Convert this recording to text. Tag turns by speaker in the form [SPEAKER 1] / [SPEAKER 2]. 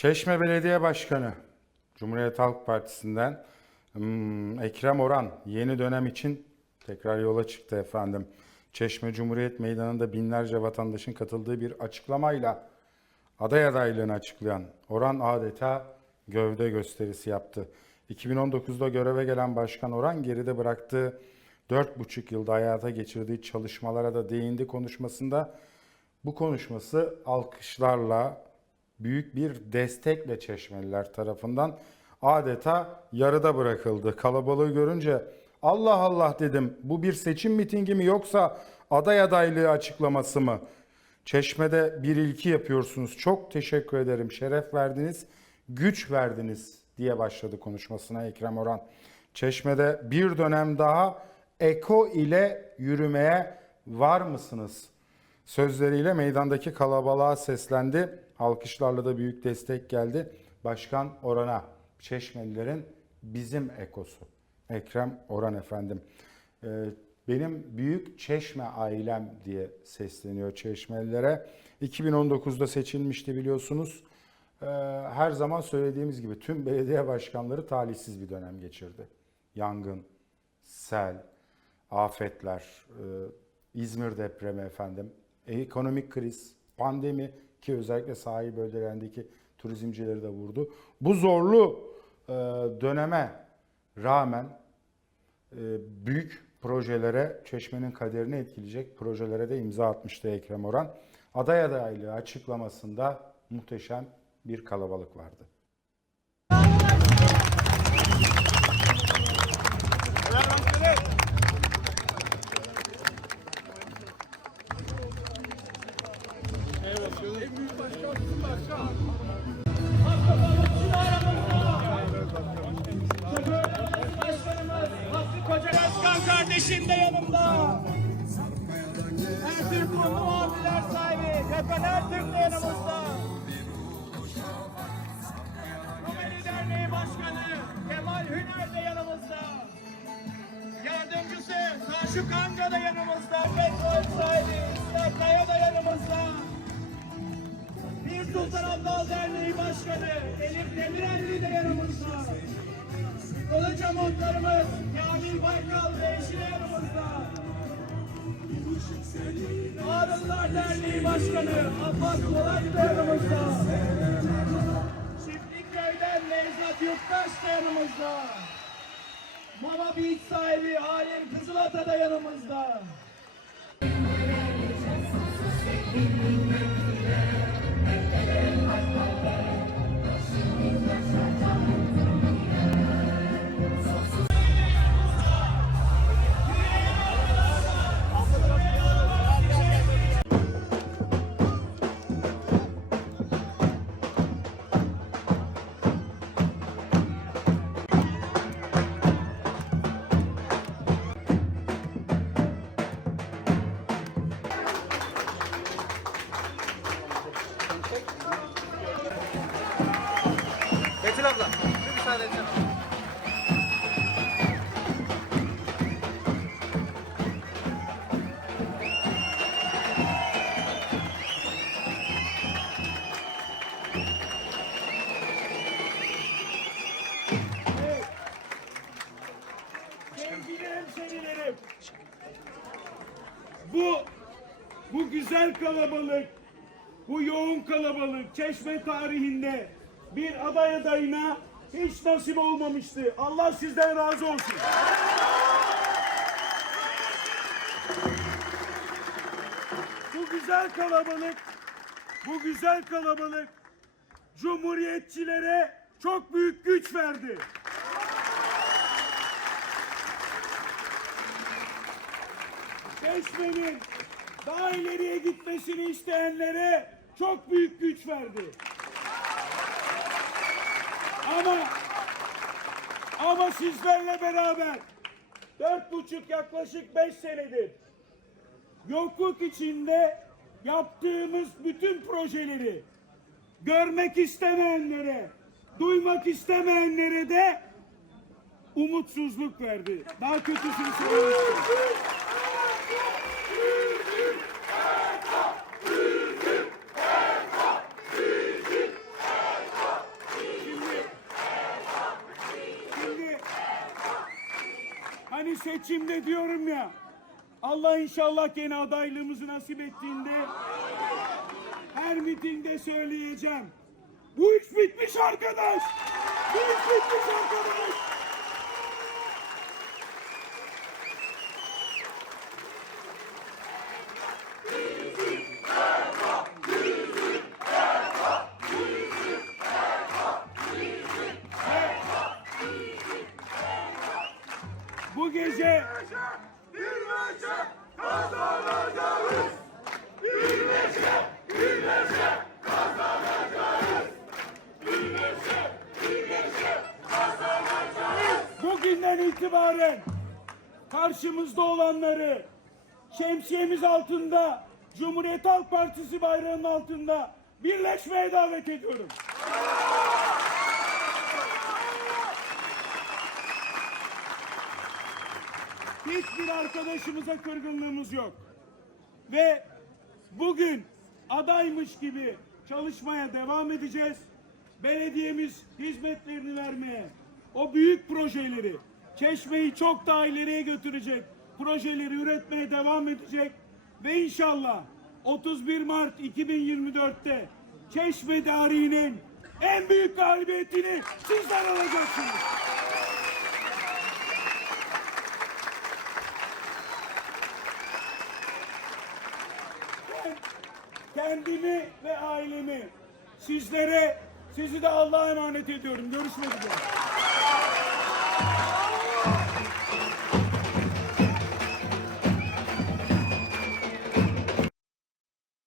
[SPEAKER 1] Çeşme Belediye Başkanı Cumhuriyet Halk Partisi'nden hmm, Ekrem Oran yeni dönem için tekrar yola çıktı efendim. Çeşme Cumhuriyet Meydanı'nda binlerce vatandaşın katıldığı bir açıklamayla aday adaylığını açıklayan Oran adeta gövde gösterisi yaptı. 2019'da göreve gelen Başkan Oran geride bıraktığı 4,5 yılda hayata geçirdiği çalışmalara da değindi konuşmasında. Bu konuşması alkışlarla, büyük bir destekle Çeşmeliler tarafından adeta yarıda bırakıldı. Kalabalığı görünce Allah Allah dedim bu bir seçim mitingi mi yoksa aday adaylığı açıklaması mı? Çeşme'de bir ilki yapıyorsunuz. Çok teşekkür ederim. Şeref verdiniz, güç verdiniz diye başladı konuşmasına Ekrem Oran. Çeşme'de bir dönem daha Eko ile yürümeye var mısınız? Sözleriyle meydandaki kalabalığa seslendi. Alkışlarla da büyük destek geldi. Başkan Oran'a, Çeşmelilerin bizim ekosu. Ekrem Oran efendim. Ee, benim büyük Çeşme ailem diye sesleniyor Çeşmelilere. 2019'da seçilmişti biliyorsunuz. Ee, her zaman söylediğimiz gibi tüm belediye başkanları talihsiz bir dönem geçirdi. Yangın, sel, afetler, e, İzmir depremi efendim, ekonomik kriz, pandemi ki özellikle sahil bölgelerindeki turizmcileri de vurdu. Bu zorlu e, döneme rağmen e, büyük projelere, Çeşme'nin kaderini etkileyecek projelere de imza atmıştı Ekrem Oran. Aday adaylığı açıklamasında muhteşem bir kalabalık vardı.
[SPEAKER 2] Hakkı Koca Özkan kardeşim de yanımda. Ertürk Kurulu Muhabirler sahibi Gökhan Ertürk de yanımızda. Rumeli Derneği Başkanı Kemal Hüner de yanımızda. Yardımcısı Saşuk Anca da yanımızda. Petrol sahibi Kaya da yanımızda. Bir Sultan Abdal Derneği Başkanı Elif Demirelli de yanımızda. Kılıca montlarımız Kamil Baykal ve eşi de yanımızda. Harunlar Derneği Başkanı Abbas Polat da yanımızda. Çiftlikköy'den Nevzat Yurttaş da yanımızda. Mama Beach sahibi Halim Kızılata da yanımızda.
[SPEAKER 3] Betül abla, bir müsaade
[SPEAKER 4] hemşerilerim. Bu bu güzel kalabalık, bu yoğun kalabalık Çeşme tarihinde bir aday adayına hiç nasip olmamıştı. Allah sizden razı olsun. Bu güzel kalabalık, bu güzel kalabalık Cumhuriyetçilere çok büyük güç verdi. Çeşme'nin daha ileriye gitmesini isteyenlere çok büyük güç verdi. Ama ama sizlerle beraber dört buçuk yaklaşık beş senedir yokluk içinde yaptığımız bütün projeleri görmek istemeyenlere, duymak istemeyenlere de umutsuzluk verdi. Daha kötüsünü söyleyeyim. Seçimde diyorum ya. Allah inşallah gene adaylığımızı nasip ettiğinde her mitingde söyleyeceğim. Bu iş bitmiş arkadaş. Bu iş bitmiş arkadaş. Karşımızda olanları şemsiyemiz altında Cumhuriyet Halk Partisi bayrağının altında birleşmeye davet ediyorum. Hiçbir arkadaşımıza kırgınlığımız yok. Ve bugün adaymış gibi çalışmaya devam edeceğiz. Belediyemiz hizmetlerini vermeye, o büyük projeleri, Çeşme'yi çok daha ileriye götürecek projeleri üretmeye devam edecek. Ve inşallah 31 Mart 2024'te Çeşme tarihinin en büyük galibiyetini sizler alacaksınız. Ben kendimi ve ailemi sizlere, sizi de Allah'a emanet ediyorum. Görüşmek üzere.